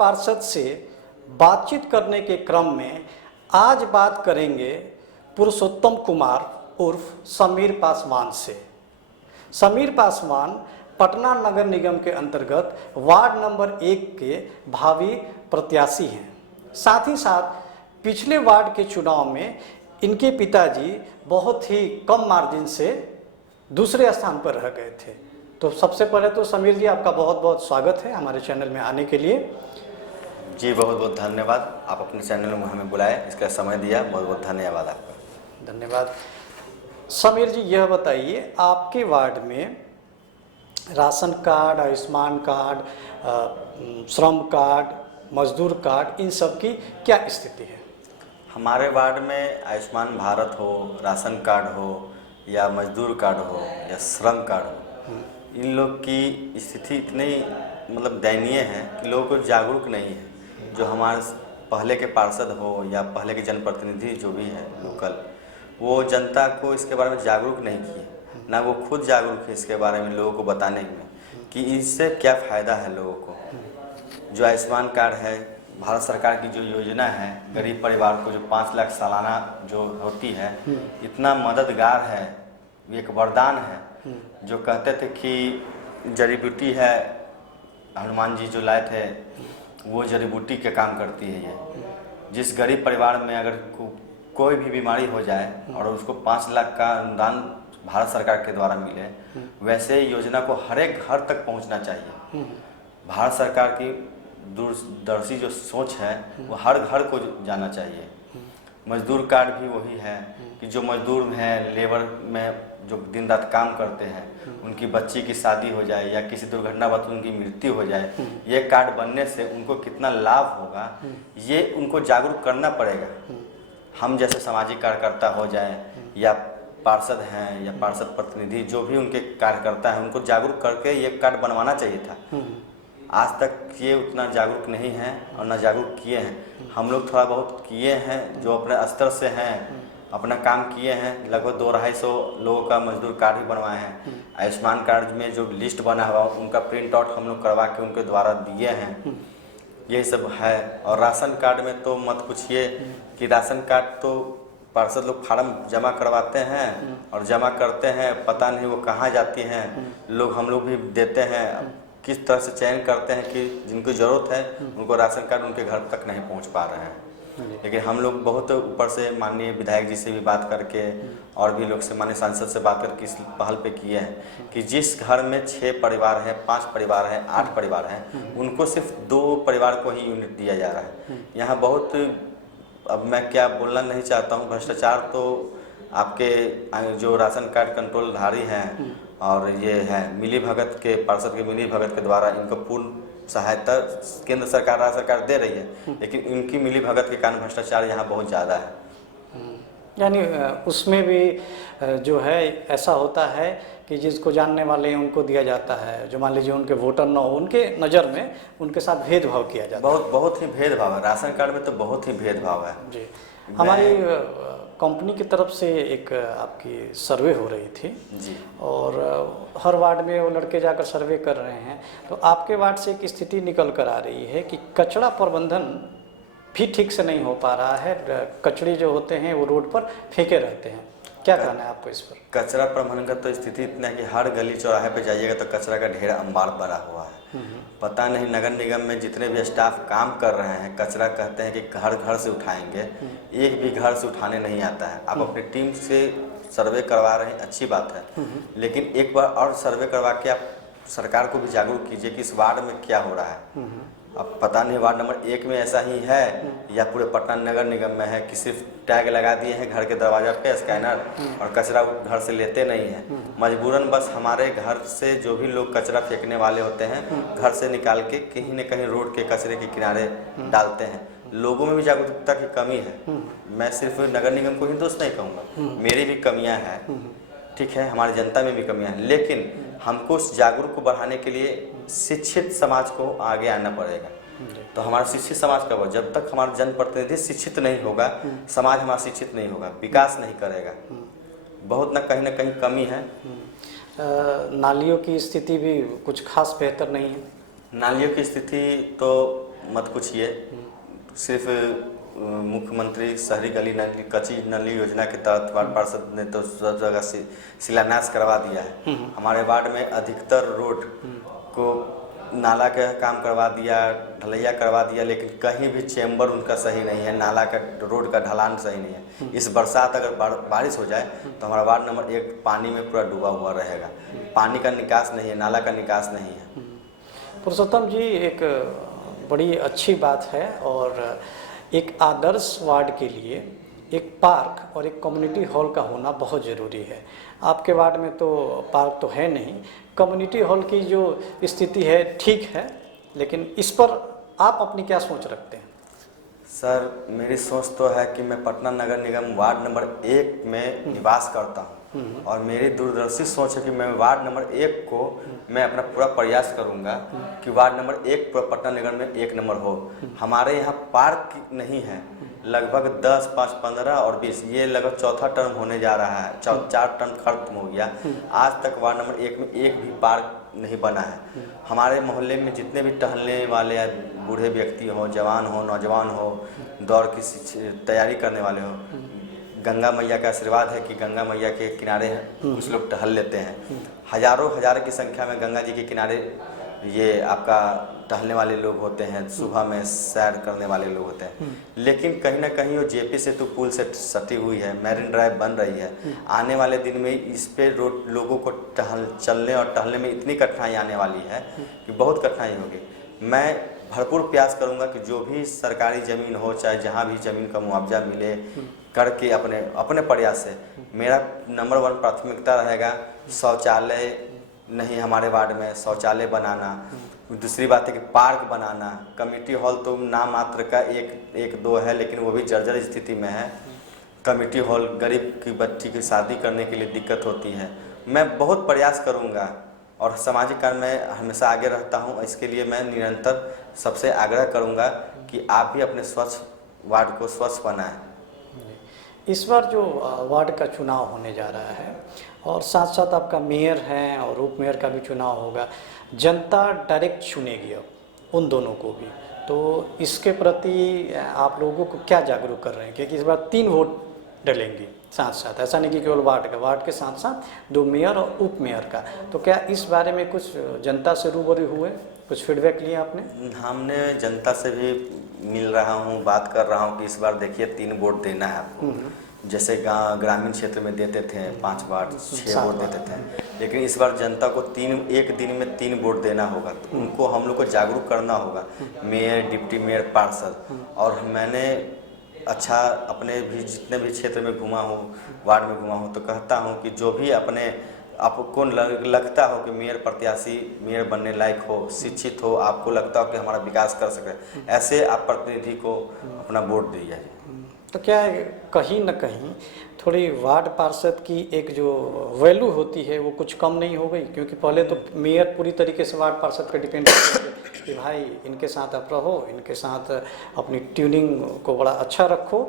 पार्षद से बातचीत करने के क्रम में आज बात करेंगे पुरुषोत्तम कुमार उर्फ समीर पासवान से। समीर पासवान पटना नगर निगम के अंतर्गत वार्ड नंबर 1 के भावी प्रत्याशी हैं। साथ ही साथ पिछले वार्ड के चुनाव में इनके पिताजी बहुत ही कम मार्जिन से दूसरे स्थान पर रह गए थे। तो सबसे पहले तो समीर जी, आपका बहुत बहुत स्वागत है हमारे चैनल में आने के लिए। जी बहुत बहुत धन्यवाद, आप अपने चैनल में हमें बुलाए, इसका समय दिया, बहुत बहुत धन्यवाद आपका। धन्यवाद। समीर जी, यह बताइए, आपके वार्ड में राशन कार्ड, आयुष्मान कार्ड, श्रम कार्ड, मजदूर कार्ड, इन सब की क्या स्थिति है? हमारे वार्ड में आयुष्मान भारत हो, राशन कार्ड हो या मजदूर कार्ड हो या श्रम कार्ड हो, इन लोग की स्थिति इतनी मतलब दयनीय है कि लोगों को जागरूक नहीं है। जो हमारे पहले के पार्षद हो या पहले के जनप्रतिनिधि जो भी है लोकल, वो जनता को इसके बारे में जागरूक नहीं किए, ना वो खुद जागरूक है इसके बारे में लोगों को बताने में कि इससे क्या फ़ायदा है लोगों को। जो आयुष्मान कार्ड है, भारत सरकार की जो योजना है, गरीब परिवार को जो 5 लाख सालाना जो होती है, इतना मददगार है, एक वरदान है। जो कहते थे कि जड़ी बूटी है, हनुमान जी जो लाए थे, वो जड़ी बूटी के काम करती है ये। जिस गरीब परिवार में अगर कोई भी बीमारी हो जाए और उसको 5 लाख का अनुदान भारत सरकार के द्वारा मिले, वैसे योजना को हर एक घर तक पहुंचना चाहिए। भारत सरकार की दूरदर्शी जो सोच है वो हर घर को जाना चाहिए। मजदूर कार्ड भी वही है कि जो मजदूर हैं, लेबर में जो दिन रात काम करते हैं, उनकी बच्ची की शादी हो जाए या किसी दुर्घटनावश उनकी मृत्यु हो जाए, ये कार्ड बनने से उनको कितना लाभ होगा, ये उनको जागरूक करना पड़ेगा। हम जैसे सामाजिक कार्यकर्ता हो जाए या पार्षद हैं या पार्षद प्रतिनिधि जो भी उनके कार्यकर्ता हैं, उनको जागरूक करके ये कार्ड बनवाना चाहिए था। आज तक ये उतना जागरूक नहीं है और ना जागरूक किए हैं। हम लोग थोड़ा बहुत किए हैं, जो अपने स्तर से हैं अपना काम किए हैं। लगभग 200-250 लोगों का मजदूर कार्ड भी बनवाए हैं। आयुष्मान कार्ड में जो लिस्ट बना हुआ उनका प्रिंट आउट हम लोग करवा के उनके द्वारा दिए हैं, यही सब है। और राशन कार्ड में तो मत पूछिए कि राशन कार्ड तो पार्षद लोग फार्म जमा करवाते हैं और जमा करते हैं, पता नहीं वो कहाँ जाती हैं। लोग हम लोग भी देते हैं, किस तरह से चयन करते हैं कि जिनको ज़रूरत है उनको राशन कार्ड उनके घर तक नहीं पहुंच पा रहे हैं। लेकिन हम लोग बहुत ऊपर से माननीय विधायक जी से भी बात करके और भी लोग से, माननीय सांसद से बात करके इस पहल पे किए हैं कि जिस घर में 6 परिवार है, 5 परिवार है, 8 परिवार हैं, उनको सिर्फ 2 परिवार को ही यूनिट दिया जा रहा है। यहाँ बहुत, अब मैं क्या बोलना नहीं चाहता हूँ, भ्रष्टाचार तो आपके जो राशन कार्ड कंट्रोलधारी हैं और ये है मिली भगत के, पार्षद के मिली भगत के द्वारा इनको पूर्ण सहायता केंद्र सरकार, राज्य सरकार दे रही है, लेकिन इनकी मिली भगत के कारण भ्रष्टाचार यहाँ बहुत ज़्यादा है। यानी उसमें भी जो है ऐसा होता है कि जिसको जानने वाले हैं उनको दिया जाता है, जो मान लीजिए उनके वोटर न हो, उनके नज़र में उनके साथ भेदभाव किया जाता है। बहुत ही भेदभाव है राशन कार्ड में, तो बहुत ही भेदभाव है जी। हमारी कंपनी की तरफ से एक आपकी सर्वे हो रही थी जी, और हर वार्ड में वो लड़के जाकर सर्वे कर रहे हैं, तो आपके वार्ड से एक स्थिति निकल कर आ रही है कि कचरा प्रबंधन भी ठीक से नहीं हो पा रहा है। कचरे जो होते हैं वो रोड पर फेंके रहते हैं। क्या कहना है आपको इस पर? कचरा प्रबंधन का तो स्थिति इतना है कि हर गली चौराहे पे जाइएगा तो कचरा का ढेर अंबार भरा हुआ है। पता नहीं नगर निगम में जितने भी स्टाफ काम कर रहे हैं, कचरा कहते हैं कि घर घर से उठाएंगे, एक भी घर से उठाने नहीं आता है। आप अपनी टीम से सर्वे करवा रहे हैं, अच्छी बात है, लेकिन एक बार और सर्वे करवा के आप सरकार को भी जागरूक कीजिए कि इस वार्ड में क्या हो रहा है। अब पता नहीं वार्ड नंबर 1 में ऐसा ही है या पूरे पटना नगर निगम में है कि सिर्फ टैग लगा दिए हैं घर के दरवाजा पे स्कैनर, और कचरा घर से लेते नहीं हैं। मजबूरन बस हमारे घर से जो भी लोग कचरा फेंकने वाले होते हैं, घर से निकाल के कहीं न कहीं रोड के कचरे के किनारे डालते हैं। लोगों में भी जागरूकता की कमी है। मैं सिर्फ नगर निगम को ही दोष नहीं कहूँगा, मेरी भी कमियाँ हैं, ठीक है, हमारी जनता में भी कमियाँ हैं, लेकिन हमको उस जागरूक को बढ़ाने के लिए शिक्षित समाज को आगे आना पड़ेगा। तो हमारा शिक्षित समाज कब हो? जब तक हमारा जनप्रतिनिधि शिक्षित नहीं होगा, समाज हमारा शिक्षित नहीं होगा, विकास नहीं करेगा। बहुत ना कहीं कमी है। नालियों की स्थिति भी कुछ खास बेहतर नहीं है। नालियों की स्थिति तो मत पूछिए। सिर्फ मुख्यमंत्री शहरी गली नाली कच्ची नाली योजना के तहत वार्ड पार्षद ने तो सब जगह से शिलान्यास करवा दिया है। हमारे वार्ड में अधिकतर रोड को नाला का काम करवा दिया, ढलैया करवा दिया, लेकिन कहीं भी चेंबर उनका सही नहीं है, नाला का रोड का ढलान सही नहीं है। इस बरसात अगर बारिश हो जाए तो हमारा वार्ड नंबर 1 पानी में पूरा डूबा हुआ रहेगा। पानी का निकास नहीं है, नाला का निकास नहीं है। पुरुषोत्तम जी, एक बड़ी अच्छी बात है और एक आदर्श वार्ड के लिए एक पार्क और एक कम्युनिटी हॉल का होना बहुत ज़रूरी है। आपके वार्ड में तो पार्क तो है नहीं, कम्युनिटी हॉल की जो स्थिति है ठीक है, लेकिन इस पर आप अपनी क्या सोच रखते हैं? सर, मेरी सोच तो है कि मैं पटना नगर निगम वार्ड नंबर 1 में निवास करता हूँ और मेरी दूरदर्शी सोच है कि मैं वार्ड नंबर 1 को मैं अपना पूरा प्रयास करूँगा कि वार्ड नंबर 1 पूरा पटना नगर में 1 नंबर हो। हमारे यहाँ पार्क नहीं है, लगभग 10, 5, 15 और 20, ये लगभग चौथा टर्म होने जा रहा है। 4 टर्म खत्म हो गया, आज तक वार्ड नंबर 1 में एक भी पार्क नहीं बना है। हमारे मोहल्ले में जितने भी टहलने वाले या बूढ़े व्यक्ति हो, जवान हो, नौजवान हो, दौड़ की तैयारी करने वाले हो, गंगा मैया का आशीर्वाद है कि गंगा मैया के किनारे कुछ लोग टहल लेते हैं। हजारों हजार की संख्या में गंगा जी के किनारे ये आपका टहलने वाले लोग होते हैं, सुबह में सैर करने वाले लोग होते हैं। लेकिन कहीं ना कहीं वो जेपी सेतु पुल से सटी हुई है, मैरिन ड्राइव बन रही है। आने वाले दिन में इस पे रोड लोगों को चलने और टहलने में इतनी कठिनाई आने वाली है कि बहुत कठिनाई होगी। मैं भरपूर प्रयास करूंगा कि जो भी सरकारी ज़मीन हो, चाहे जहां भी ज़मीन का मुआवजा मिले, करके अपने प्रयास से मेरा नंबर 1 प्राथमिकता रहेगा शौचालय नहीं, हमारे वार्ड में शौचालय बनाना। दूसरी बात है कि पार्क बनाना। कमेटी हॉल तो नाम मात्र का एक दो है, लेकिन वो भी जर्जर स्थिति में है। कमेटी हॉल गरीब की बच्ची की शादी करने के लिए दिक्कत होती है। मैं बहुत प्रयास करूंगा और सामाजिक कार्य में हमेशा आगे रहता हूं। इसके लिए मैं निरंतर सबसे आग्रह करूंगा कि आप भी अपने स्वच्छ वार्ड को स्वच्छ बनाएं। इस बार जो वार्ड का चुनाव होने जा रहा है और साथ साथ आपका मेयर है और उप मेयर का भी चुनाव होगा, जनता डायरेक्ट चुनेगी अब उन दोनों को भी, तो इसके प्रति आप लोगों को क्या जागरूक कर रहे हैं? क्योंकि इस बार 3 वोट डलेंगे साथ साथ, ऐसा नहीं कि केवल वार्ड के साथ साथ 2 मेयर और उप मेयर का। तो क्या इस बारे में कुछ जनता से रूबरू हुए, कुछ फीडबैक लिए आपने? हमने जनता से भी मिल रहा हूँ, बात कर रहा हूँ कि इस बार देखिए 3 वोट देना है आपको। जैसे ग्रामीण क्षेत्र में देते थे 5 वोट 6 वोट देते थे, लेकिन इस बार जनता को एक दिन में 3 वोट देना होगा। तो उनको हम लोग को जागरूक करना होगा, मेयर, डिप्टी मेयर, पार्षद। और मैंने अच्छा अपने भी जितने भी क्षेत्र में घूमा हूँ, वार्ड में घूमा हूँ, तो कहता हूँ कि जो भी आपको लगता हो कि मेयर प्रत्याशी मेयर बनने लायक हो, शिक्षित हो, आपको लगता हो कि हमारा विकास कर सके, ऐसे आप प्रतिनिधि को अपना वोट दीजिए। तो क्या है, कहीं न कहीं थोड़ी वार्ड पार्षद की एक जो वैल्यू होती है वो कुछ कम नहीं हो गई? क्योंकि पहले तो मेयर पूरी तरीके से वार्ड पार्षद पर डिपेंड करते थे कि भाई इनके साथ आप रहो, इनके साथ अपनी ट्यूनिंग को बड़ा अच्छा रखो,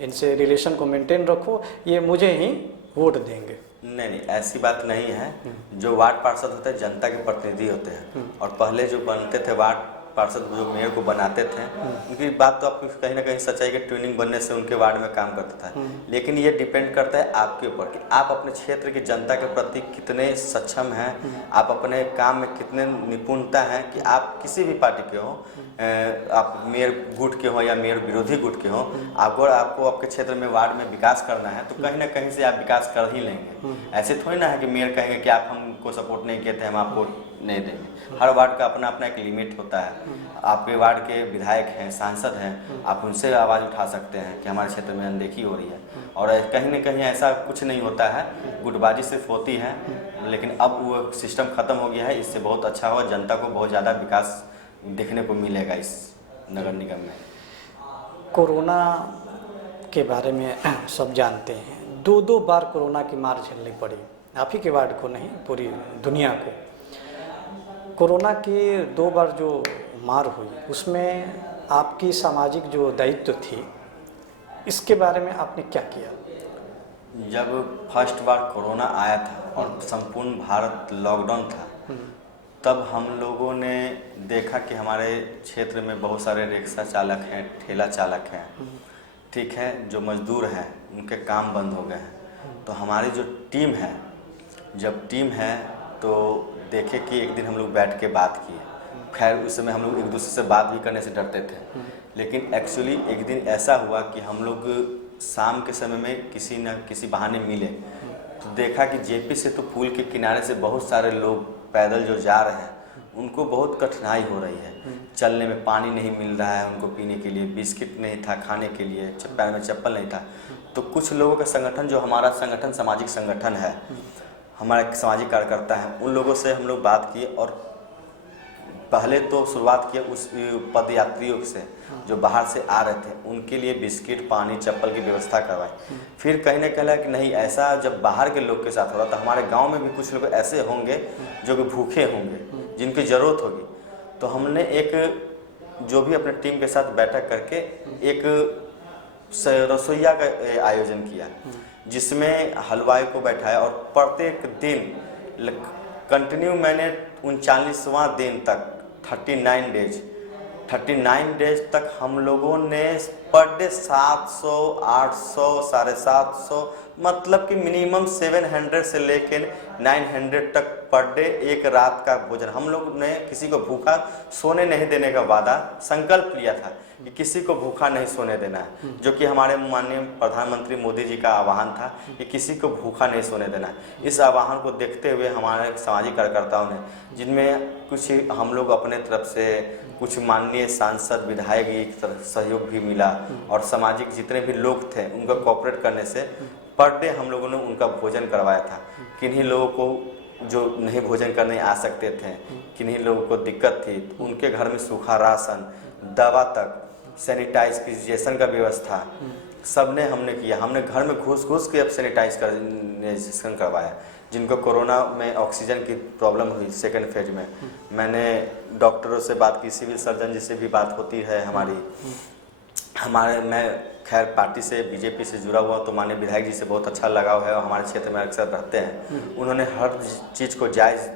इनसे रिलेशन को मेंटेन रखो, ये मुझे ही वोट देंगे। नहीं, ऐसी बात नहीं है। जो वार्ड पार्षद होते हैं जनता के प्रतिनिधि होते हैं, और पहले जो बनते थे वार्ड पार्षद जो मेयर को बनाते थे, उनकी बात तो आपको कहीं ना कहीं सच्चाई के ट्यूनिंग बनने से उनके वार्ड में काम करता था। लेकिन ये डिपेंड करता है आपके ऊपर कि आप अपने क्षेत्र की जनता के प्रति कितने सक्षम हैं, आप अपने काम में कितने निपुणता हैं। कि आप किसी भी पार्टी के हो, आप मेयर गुट के हो या मेयर विरोधी गुट के हो, अगर आपको आपके क्षेत्र में वार्ड में विकास करना है तो कहीं ना कहीं से आप विकास कर ही लेंगे। ऐसे थोड़ी ना है कि मेयर कहेंगे कि आप हमको सपोर्ट नहीं किए थे, हम आपको नहीं देंगे। हर वार्ड का अपना अपना एक लिमिट होता है। आपके वार्ड के विधायक हैं, सांसद हैं, आप उनसे आवाज़ उठा सकते हैं कि हमारे क्षेत्र में अनदेखी हो रही है। और कहीं ना कहीं ऐसा कुछ नहीं होता है, गुटबाजी सिर्फ होती है। लेकिन अब वो सिस्टम ख़त्म हो गया है, इससे बहुत अच्छा हुआ, जनता को बहुत ज़्यादा विकास देखने को मिलेगा इस नगर निगम में। कोरोना के बारे में सब जानते हैं, 2 बार कोरोना की मार झेलनी पड़ी, आप ही के वार्ड को नहीं पूरी दुनिया को। कोरोना की 2 बार जो मार हुई उसमें आपकी सामाजिक जो दायित्व थी, इसके बारे में आपने क्या किया? जब फर्स्ट बार कोरोना आया था और संपूर्ण भारत लॉकडाउन था, तब हम लोगों ने देखा कि हमारे क्षेत्र में बहुत सारे रिक्शा चालक हैं, ठेला चालक हैं, ठीक है, जो मजदूर हैं, उनके काम बंद हो गए हैं। तो हमारी जो टीम है, जब टीम है तो देखे कि एक दिन हम लोग बैठ के बात किए। खैर उस समय हम लोग एक दूसरे से बात भी करने से डरते थे, लेकिन एक्चुअली एक दिन ऐसा हुआ कि हम लोग शाम के समय में किसी न किसी बहाने मिले, तो देखा कि जेपी से तो पुल के किनारे से बहुत सारे लोग पैदल जो जा रहे हैं उनको बहुत कठिनाई हो रही है। चलने में पानी नहीं मिल रहा है उनको पीने के लिए, बिस्किट नहीं था खाने के लिए, पैर में चप्पल नहीं था। तो कुछ लोगों का संगठन, जो हमारा संगठन सामाजिक संगठन है, हमारा सामाजिक कार्यकर्ता है, उन लोगों से हम लोग बात किए और पहले तो शुरुआत किया उस पदयात्रियों से जो बाहर से आ रहे थे, उनके लिए बिस्किट, पानी, चप्पल की व्यवस्था करवाई। फिर कहीं ना कहला कि नहीं, ऐसा जब बाहर के लोग के साथ हो रहा तो हमारे गांव में भी कुछ लोग ऐसे होंगे जो कि भूखे होंगे, जिनकी ज़रूरत होगी। तो हमने एक जो भी अपने टीम के साथ बैठक करके एक रसोइया का आयोजन किया, जिसमें हलवाई को बैठाया और प्रत्येक दिन कंटिन्यू मैंने 39वां दिन तक 39 डेज तक हम लोगों ने पर डे 700, 800, 750, मतलब कि मिनिमम 700 से लेकर 900 तक पर डे एक रात का भोजन। हम लोग ने किसी को भूखा सोने नहीं देने का वादा, संकल्प लिया था कि किसी को भूखा नहीं सोने देना है, जो कि हमारे माननीय प्रधानमंत्री मोदी जी का आह्वान था कि किसी को भूखा नहीं सोने देना है। इस आह्वान को देखते हुए हमारे सामाजिक कार्यकर्ताओं ने, जिनमें कुछ हम लोग अपने तरफ से, कुछ माननीय सांसद विधायक की तरफ सहयोग भी मिला और सामाजिक जितने भी लोग थे उनका कोऑपरेट करने से पर डे हम लोगों ने उनका भोजन करवाया था। किन्हीं लोगों को जो नहीं भोजन करने आ सकते थे, किन्हीं लोगों को दिक्कत थी, उनके घर में सूखा राशन, दवा तक, सैनिटाइजेशन का व्यवस्था सब ने हमने किया। हमने घर में घुस के अब सैनिटाइजेशन करवाया। जिनको कोरोना में ऑक्सीजन की प्रॉब्लम हुई सेकंड फेज में, मैंने डॉक्टरों से बात की, सिविल सर्जन जी से भी बात होती है हमारी। मैं खैर पार्टी से, बीजेपी से जुड़ा हुआ, तो माननीय विधायक जी से बहुत अच्छा लगाव है और हमारे क्षेत्र में अक्सर रहते हैं। उन्होंने हर चीज़ को जायज़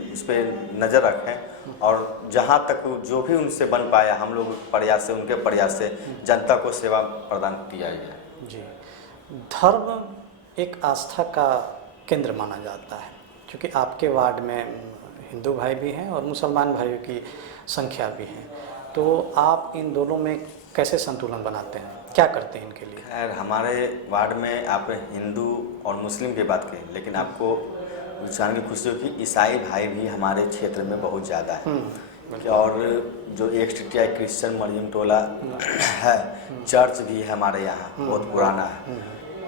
उस पर नज़र रखें और जहाँ तक जो भी उनसे बन पाया, हम लोग प्रयास से, उनके प्रयास से जनता को सेवा प्रदान किया गया। जी, धर्म एक आस्था का केंद्र माना जाता है, क्योंकि आपके वार्ड में हिंदू भाई भी हैं और मुसलमान भाइयों की संख्या भी है, तो आप इन दोनों में कैसे संतुलन बनाते हैं, क्या करते हैं इनके लिए? खैर हमारे वार्ड में आप हिंदू और मुस्लिम की बात करें, लेकिन आपको जान की खुशी हो कि ईसाई भाई भी हमारे क्षेत्र में बहुत ज़्यादा है। और जो एक्सटीआई क्रिश्चियन मरियम टोला है, चर्च भी है हमारे यहाँ, बहुत पुराना है।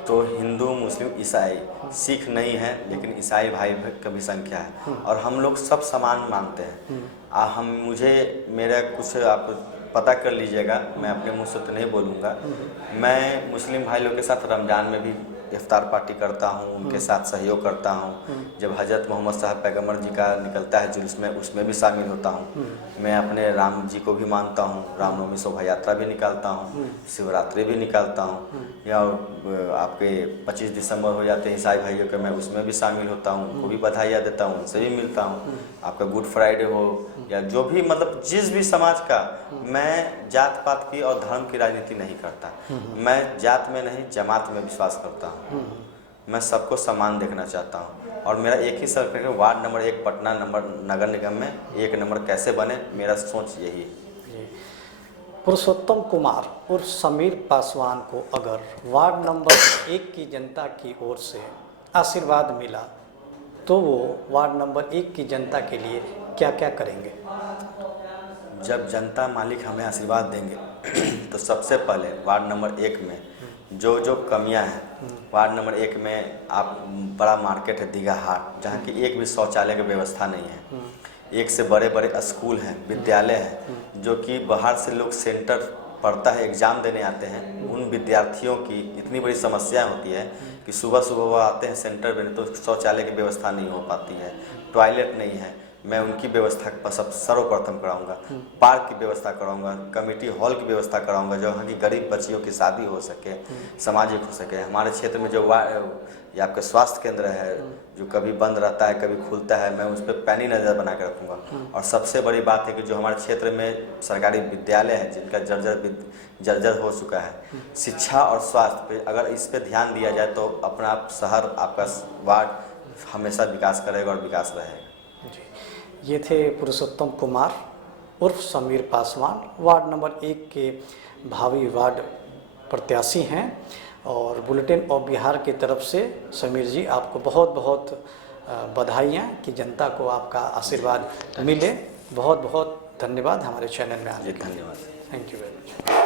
तो हिंदू, मुस्लिम, ईसाई, सिख नहीं है, लेकिन ईसाई भाई की भी संख्या है और हम लोग सब समान मानते हैं। मेरा कुछ आप पता कर लीजिएगा, मैं अपने मुँह से तो नहीं बोलूँगा। मैं मुस्लिम भाई लोग के साथ रमज़ान में भी इफ्तार पार्टी करता हूँ, उनके साथ सहयोग करता हूँ। जब हज़रत मोहम्मद साहब पैगम्बर जी का निकलता है जुलूस में, उसमें भी शामिल होता हूँ। मैं अपने राम जी को भी मानता हूँ, रामनवमी शोभा यात्रा भी निकालता हूँ, शिवरात्रि भी निकालता हूँ। या आपके 25 दिसंबर हो जाते हैं ईसाई भाइयों के, मैं उसमें भी शामिल होता हूँ, उनको भी बधाइयाँ देता हूँ, उनसे भी मिलता हूँ। आपका गुड फ्राइडे हो या जो भी, मतलब जिस भी समाज का, मैं जात पात की और धर्म की राजनीति नहीं करता। मैं जात में नहीं, जमात में विश्वास करता हूँ। मैं सबको समान देखना चाहता हूँ और मेरा एक ही सर्कल है, वार्ड नंबर 1 पटना नगर निगम में 1 नंबर कैसे बने, मेरा सोच यही है। पुरुषोत्तम कुमार और समीर पासवान को अगर वार्ड नंबर 1 की जनता की ओर से आशीर्वाद मिला तो वो वार्ड नंबर 1 की जनता के लिए क्या क्या करेंगे? जब जनता मालिक हमें आशीर्वाद देंगे तो सबसे पहले वार्ड नंबर 1 में जो कमियां हैं, वार्ड नंबर 1 में आप बड़ा मार्केट है दीघा हाट, जहाँ की एक भी शौचालय की व्यवस्था नहीं है। एक से बड़े स्कूल हैं, विद्यालय हैं, जो कि बाहर से लोग सेंटर पढ़ता है, एग्ज़ाम देने आते हैं, उन विद्यार्थियों की इतनी बड़ी समस्या होती है कि सुबह वो आते हैं सेंटर में तो शौचालय की व्यवस्था नहीं हो पाती है, टॉयलेट नहीं है। मैं उनकी व्यवस्था सर्वप्रथम कराऊंगा। पार्क की व्यवस्था कराऊंगा, कमेटी हॉल की व्यवस्था कराऊंगा, जो वहाँ की गरीब बच्चियों की शादी हो सके, सामाजिक हो सके। हमारे क्षेत्र में जो ये आपका स्वास्थ्य केंद्र है जो कभी बंद रहता है कभी खुलता है, मैं उस पर पैनी नज़र बना के रखूँगा। और सबसे बड़ी बात है कि जो हमारे क्षेत्र में सरकारी विद्यालय है जिनका जर्जर हो चुका है, शिक्षा और स्वास्थ्य पे अगर इस पे ध्यान दिया जाए तो अपना शहर, आपका वार्ड हमेशा विकास करेगा और विकास रहेगा। जी, ये थे पुरुषोत्तम कुमार उर्फ समीर पासवान, वार्ड नंबर 1 के भावी वार्ड प्रत्याशी हैं। और बुलेटिन ऑफ बिहार की तरफ से समीर जी आपको बहुत बहुत बधाइयाँ कि जनता को आपका आशीर्वाद मिले। बहुत बहुत धन्यवाद हमारे चैनल में आने के लिए। धन्यवाद। Thank you very much.